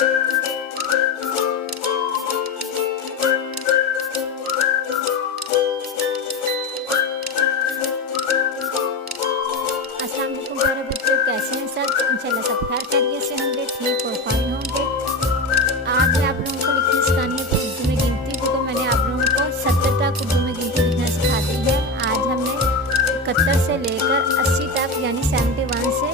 अस्सलाम वालेकुम प्यारे बच्चों, कैसे हैं सब? इंशाल्लाह सब खैर खैरियत से होंगे, ठीक और फाइन होंगे। आज मैं आप लोगों को लिखनी सिखानी है तो उर्दू में गिनती, देखो मैंने आप लोगों को 70 तक उर्दू में गिनती लिखना सिखा दी है। आज हमने 71 से लेकर 80 तक यानी 71 से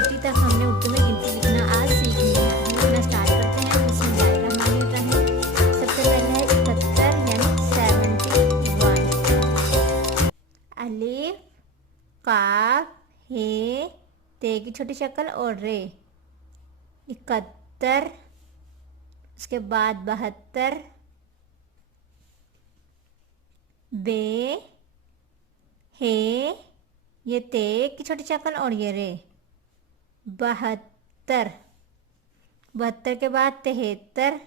80 तक हमने उर्दू में गिनती लिखना आज सीखनी है। हम लिखना स्टार्ट करते हैं। बिस्मिल्लाहिर्रहमानिर्रहीम। सबसे पहले है 71 यानी 71। अलिफ, काफ, हे, ते की छोटी शक्ल और रे। 71, उसके बाद 72, बे, हे, ये ते की छोटी शक्ल और ये रे। 72, 72 के बाद 73,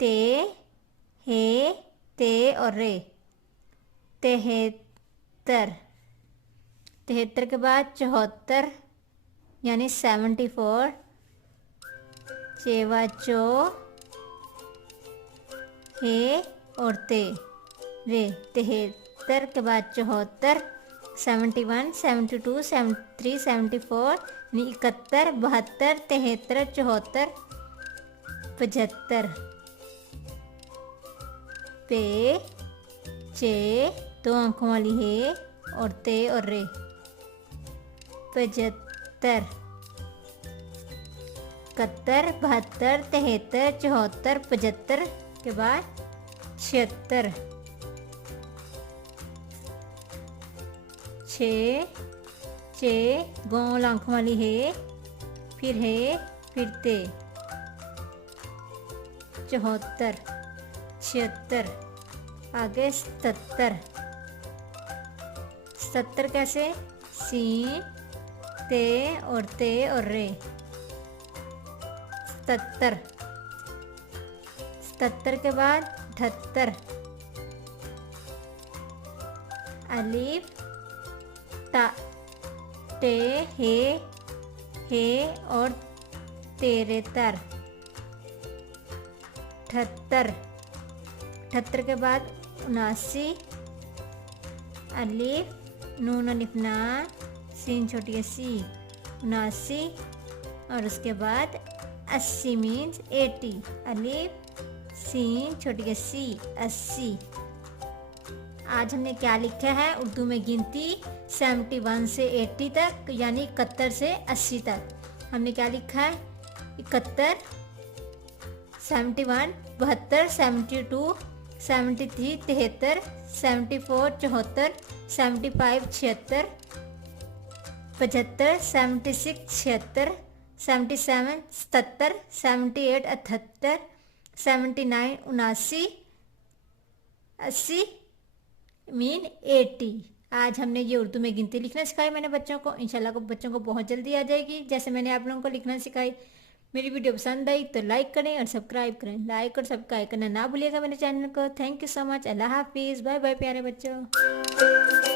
ते, हे, ते और रे। 73, 73 के बाद 74 यानी 74, चेवा चो, हे और ते रे। 73 के बाद 74, 71, 72, 73, 74 यानी 71, 72, 73, 74, 75। पे, चे, दो आंखों वाली है और ते और रे। 75, 71, 72, 73, 74, 75 के बाद 76, 6, चे, गोल आंखों वाली है, फिर है, फिर ते। 74, 76, आगे 77, 77 कैसे? सीन, ते और ते और रे। 77, 77 के बाद 78, अलिफ, ता, टे, हे और तेरे तर। 78, 78 के बाद 79, अलिफ, नून अलिफ ना, सीन छोटी सी, 79 और उसके बाद 80 मीन्स 80, अलिफ, सीन छोटी सी, 80। आज हमने क्या लिखा है उर्दू में गिनती 71 से 80 तक यानी 71 से 80 तक। हमने क्या लिखा है? 71, 71, 72, 72, 73, 73, 74, 74, 75, 76, 75, 76, 76, 77, 77, 78, 78, 79, 79, 80 मीन 80। आज हमने ये उर्दू में गिनती लिखना सिखाई मैंने बच्चों को। इंशाल्लाह को बच्चों को बहुत जल्दी आ जाएगी जैसे मैंने आप लोगों को लिखना सिखाई। मेरी वीडियो पसंद आई तो लाइक करें और सब्सक्राइब करें। लाइक और सब्सक्राइब करना ना भूलिएगा मेरे चैनल को। Thank you so much. अल्लाह हाफिज़। बाय बाय प्यारे बच्चों।